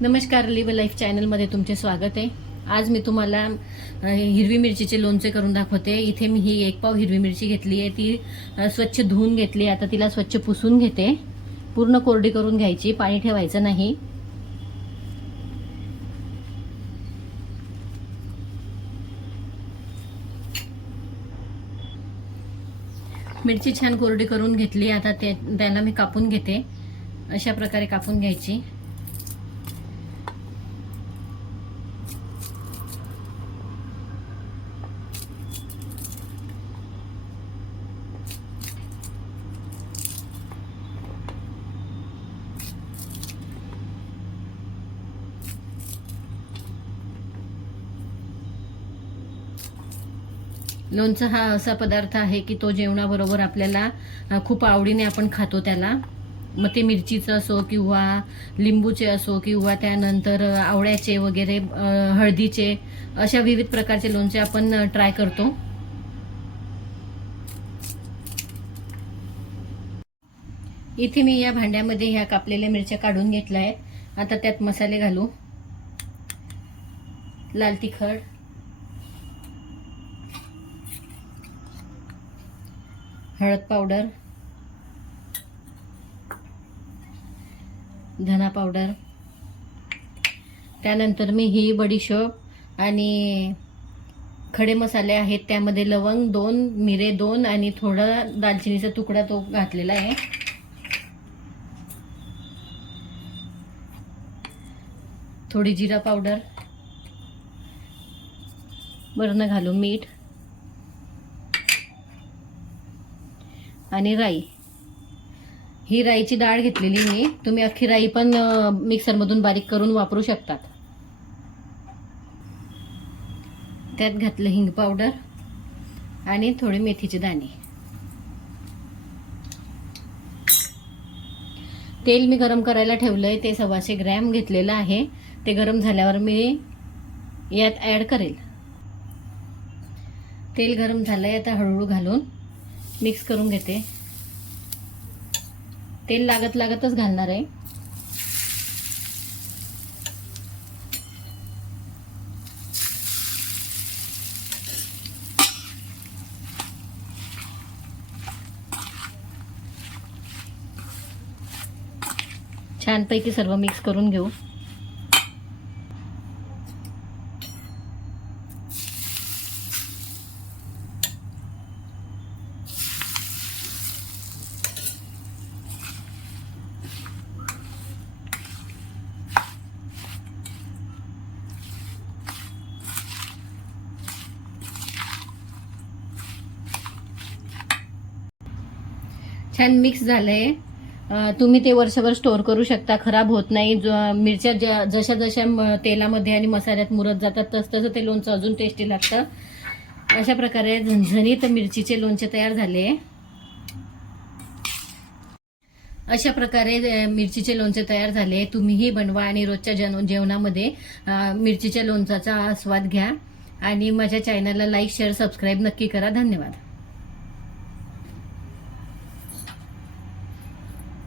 नमस्कार leave life चॅनलमध्ये तुमचे स्वागत आहे. आज मी तुम्हाला हिरवी मिरचीचे लोणचे करून दाखवते. इथे मी ही एक पाव हिरवी मिरची घेतली आहे. ती स्वच्छ धुवून घेतली आता तिला स्वच्छ पुसून घेते. पूर्ण कोरडी करून घ्यायची. पाणी ठेवायचं नाही. मिरची छान कोरडी करून घेतली. आता ते त्याला मी कापून घेते. अशा प्रकारे कापून घ्यायची. लोणचं हा असा पदार्थ आहे की तो जेवणाबरोबर आपल्याला खूप आवडीने आपण खातो त्याला. मग ते मिरचीचं असो किंवा लिंबूचे असो किंवा त्यानंतर आवळ्याचे वगैरे हळदीचे अशा विविध प्रकारचे लोणचे आपण ट्राय करतो. इथे मी या भांड्यामध्ये ह्या कापलेल्या मिरच्या काढून घेतल्या आहेत. आता त्यात मसाले घालू. लाल तिखट. हळद पावडर धना पावडर. त्यानंतर मी ही बडीशोप आणि खडे मसाले आहेत. त्यामध्ये लवंग दोन मिरे दोन आणि थोडा दालचिनीचा तुकडा तो घातलेला आहे. थोडी जिरा पावडर. वरनं घालू मीठ. आणि राई. ही राईची डाळ घेतलेली मी. तुम्ही अख्खी राई पण मिक्सरमधून बारीक करून वापरू शकतात. त्यात घातलं हिंग पावडर आणि थोडे मेथीचे दाणे. तेल मी गरम करायला ठेवलं आहे ते सव्वाशे ग्रॅम घेतलेलं आहे. ते गरम झाल्यावर मी यात ॲड करेल. तेल गरम झालं आहे आता हळूहळू घालून मिक्स करून घेते. तेल लागत लागतच घालणार आहे. छानपैकी सर्व मिक्स करून घेऊ. छान मिक्स झालंय. आहे तुम्ही ते वर्षभर स्टोअर करू शकता. खराब होत नाही. ज- मिरच्या ज्या जशा जशा म- तेलामध्ये आणि मसाल्यात मुरत जातात तस तसं ते लोणचं अजून टेस्टी लागतं. अशा प्रकारे झणझणीत मिरचीचे लोणचे तयार झाले. अशा प्रकारे मिरचीचे लोणचे तयार झाले. तुम्हीही बनवा आणि रोजच्या जन जेवणामध्ये मिरचीच्या लोणचाचा आस्वाद घ्या. आणि माझ्या चॅनलला लाईक शेअर सबस्क्राईब नक्की करा. धन्यवाद.